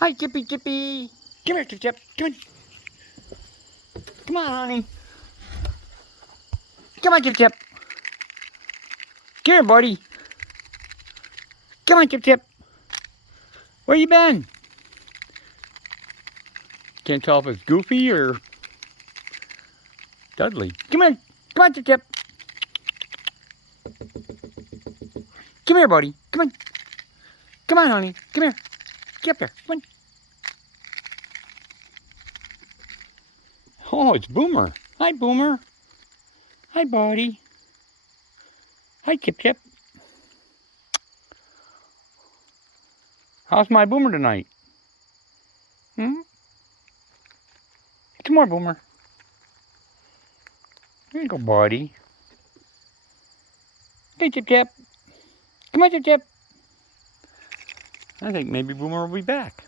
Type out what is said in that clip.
Hi, Chippy Chippy. Come here, Chip Chip. Come on. Come on, honey. Come on, Chip Chip. Come here, buddy. Come on, Chip Chip. Where you been? Can't tell if it's Goofy or Dudley. Come on. Come on, Chip Chip. Come here, buddy. Come on. Come on, honey. Come here. Get up here. Come on. Oh, it's Boomer. Hi, Boomer. Hi, buddy. Hi, Chip Chip. How's my Boomer tonight? Hmm? Come on, Boomer. Here you go, buddy. Hey, Chip Chip. Come on, Chip Chip. I think maybe Boomer will be back.